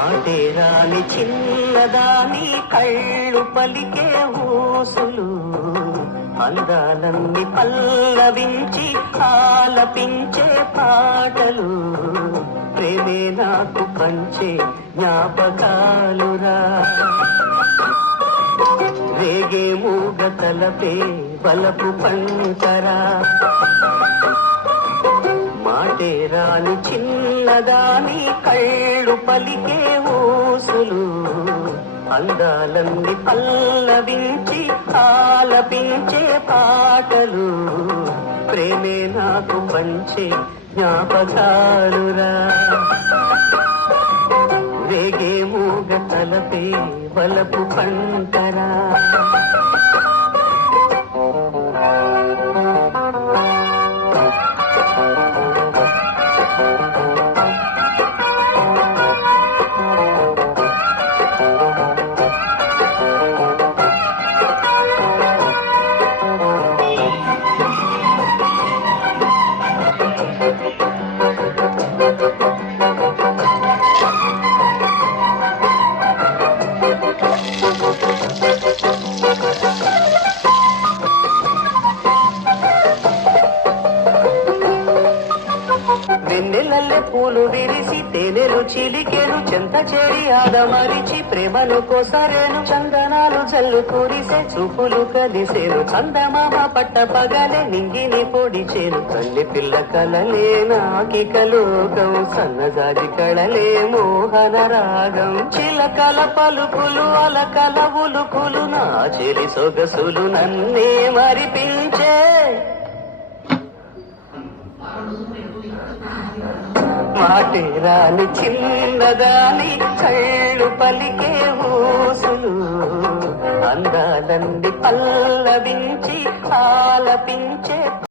మాటే రాని చిన్నదాని కళ్ళు పలికే ఊసులు అందాలన్నీ పల్లవించి ఆలపించే పాటలు ప్రేమే నాకు పంచే జ్ఞాపకాలురా రేగే మూగ తలపే బలపు పంటరా మాటే రాని చిన్నదాని కళ్ళు పలికే ఊసులు అందాలన్నీ పల్లవించి ఆలపించే పాటలు ప్రేమే నాకు పంచే జ్ఞాపకాలురా రేగే మూగ తలపే బలపు పంటరా వెన్నెలల్లె పూలు విరిసి తేనెలు చిలికెను చెంత చేరి ఆదమరిచి ప్రేమను కోసరేను చందనాలు జల్లు కురిసే చూపులు కలిసేను చందమామ పట్ట పగలే నింగిని పొడిచేను తల్లి పిల్ల కలలే నాకిక లోకం సన్నజాజి కళలే మోహన రాగం చిలకల పలుకులు అలకల ఉలుకులు నా చెలి సొగసులు నన్నే మరిపించే మాటే రాని చిన్నదాని కళ్ళు పలికే ఊసులు అందాలన్నీ పల్లవించి ఆలపించే